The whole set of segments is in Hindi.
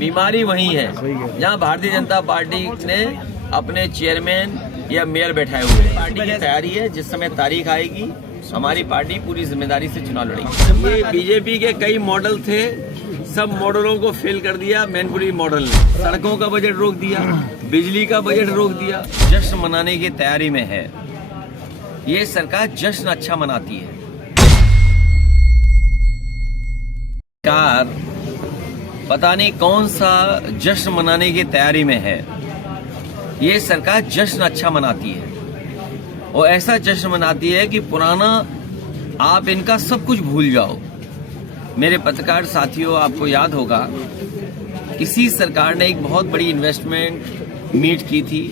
बीमारी वही है जहां भारतीय जनता पार्टी ने अपने चेयरमैन या मेयर बैठाए हुए हैं। पार्टी की तैयारी है, जिस समय तारीख आएगी हमारी पार्टी पूरी जिम्मेदारी से चुनाव लड़ेगी। ये बीजेपी के कई मॉडल थे, सब मॉडलों को फेल कर दिया मैनपुरी मॉडल ने। सड़कों का बजट रोक दिया, बिजली का बजट रोक दिया। जश्न मनाने की तैयारी में है ये सरकार। जश्न अच्छा मनाती है सरकार, पता नहीं कौन सा जश्न मनाने की तैयारी में है ये सरकार। जश्न अच्छा मनाती है और ऐसा जश्न मनाती है कि पुराना आप इनका सब कुछ भूल जाओ। मेरे पत्रकार साथियों, आपको याद होगा किसी सरकार ने एक बहुत बड़ी इन्वेस्टमेंट मीट की थी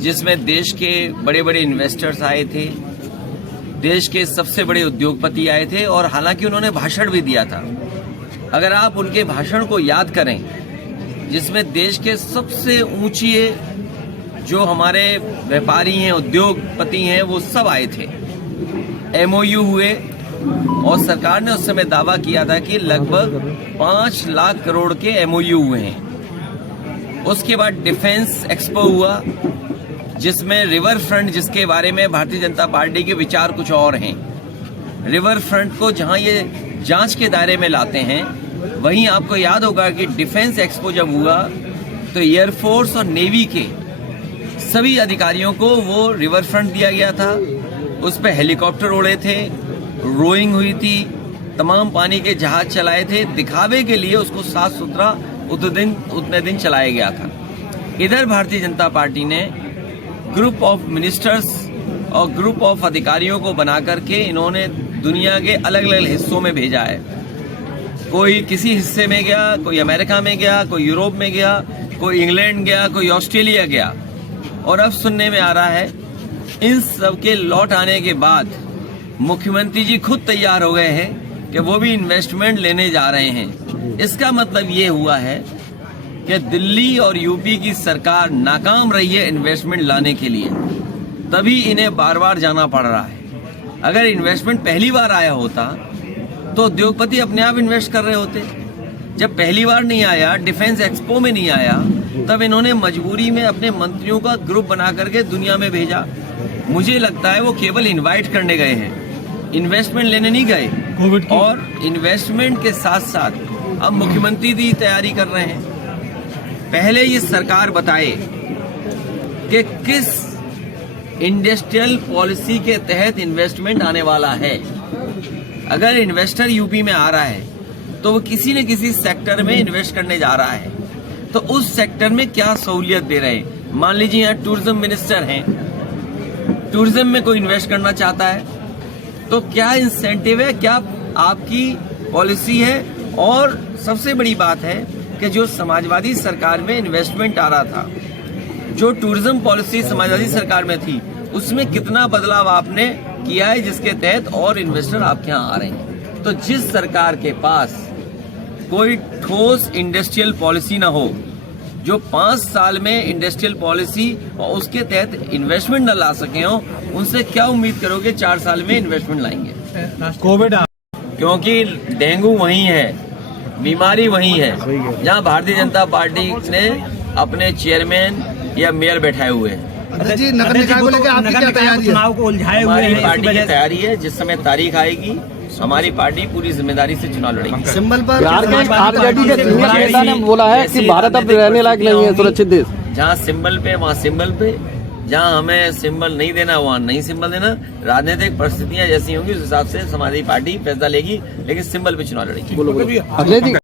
जिसमें देश के बड़े बड़े इन्वेस्टर्स आए थे, देश के सबसे बड़े उद्योगपति आए थे और हालांकि उन्होंने भाषण भी दिया था। अगर आप उनके भाषण को याद करें जिसमें देश के सबसे ऊंचे जो हमारे व्यापारी हैं, उद्योगपति हैं, वो सब आए थे। एमओयू हुए और सरकार ने उस समय दावा किया था कि लगभग 5 लाख करोड़ के एमओयू हुए हैं। उसके बाद डिफेंस एक्सपो हुआ जिसमें रिवर फ्रंट, जिसके बारे में भारतीय जनता पार्टी के विचार कुछ और हैं। रिवर फ्रंट को जहां ये जांच के दायरे में लाते हैं, वहीं आपको याद होगा कि डिफेंस एक्सपो जब हुआ तो एयरफोर्स और नेवी के सभी अधिकारियों को वो रिवर फ्रंट दिया गया था। उस पर हेलीकॉप्टर उड़े थे, रोइंग हुई थी, तमाम पानी के जहाज चलाए थे। दिखावे के लिए उसको साफ सुथरा उतने दिन चलाया गया था। इधर भारतीय जनता पार्टी ने ग्रुप ऑफ मिनिस्टर्स और ग्रुप ऑफ अधिकारियों को बना करके इन्होंने दुनिया के अलग अलग हिस्सों में भेजा है। कोई किसी हिस्से में गया, कोई अमेरिका में गया, कोई यूरोप में गया, कोई इंग्लैंड गया, कोई ऑस्ट्रेलिया गया। और अब सुनने में आ रहा है इन सब के लौट आने के बाद मुख्यमंत्री जी खुद तैयार हो गए हैं कि वो भी इन्वेस्टमेंट लेने जा रहे हैं। इसका मतलब ये हुआ है कि दिल्ली और यूपी की सरकार नाकाम रही है इन्वेस्टमेंट लाने के लिए, तभी इन्हें बार बार जाना पड़ रहा है। अगर इन्वेस्टमेंट पहली बार आया होता तो उद्योगपति अपने आप इन्वेस्ट कर रहे होते। जब पहली बार नहीं आया, डिफेंस एक्सपो में नहीं आया, तब इन्होंने मजबूरी में अपने मंत्रियों का ग्रुप बना करके दुनिया में भेजा। मुझे लगता है वो केवल इनवाइट करने गए हैं, इन्वेस्टमेंट लेने नहीं गए। और इन्वेस्टमेंट के साथ साथ अब मुख्यमंत्री भी तैयारी कर रहे हैं। पहले ये सरकार बताए कि किस इंडस्ट्रियल पॉलिसी के तहत इन्वेस्टमेंट आने वाला है। अगर इन्वेस्टर यूपी में आ रहा है तो वो किसी न किसी सेक्टर में इन्वेस्ट करने जा रहा है, तो उस सेक्टर में क्या सहूलियत दे रहे हैं। मान लीजिए यहाँ टूरिज्म मिनिस्टर हैं, टूरिज्म में कोई इन्वेस्ट करना चाहता है तो क्या इंसेंटिव है, क्या आपकी पॉलिसी है। और सबसे बड़ी बात है कि जो समाजवादी सरकार में इन्वेस्टमेंट आ रहा था, जो टूरिज्म पॉलिसी समाजवादी सरकार में थी, उसमें कितना बदलाव आपने किया है जिसके तहत और इन्वेस्टर आपके यहाँ आ रहे हैं। तो जिस सरकार के पास कोई ठोस इंडस्ट्रियल पॉलिसी ना हो, जो 5 साल में इंडस्ट्रियल पॉलिसी और उसके तहत इन्वेस्टमेंट न ला सके हो, उनसे क्या उम्मीद करोगे 4 साल में इन्वेस्टमेंट लाएंगे। कोविड, क्योंकि डेंगू वही है, बीमारी वही है जहां भारतीय जनता पार्टी ने अपने चेयरमैन या मेयर बैठाए हुए हैं। जी, नगर निकाय को लेकर आपकी क्या तैयारी है? चुनाव को उलझाए हुए हमारी हैं। पार्टी की तैयारी है, जिस समय तारीख आएगी हमारी पार्टी पूरी जिम्मेदारी से चुनाव लड़ेगी। सिंबल पर आरजेडी के सीनियर नेता ने बोला है कि भारत अब रहने लायक नहीं है सुरक्षित देश। जहाँ सिंबल पे वहाँ सिंबल पे, जहाँ हमें सिंबल नहीं देना वहाँ नहीं सिंबल देना। राजनीतिक परिस्थितियाँ जैसी होंगी उस हिसाब से समाजवादी पार्टी फैसला लेगी, लेकिन सिंबल पे चुनाव लड़ेगी।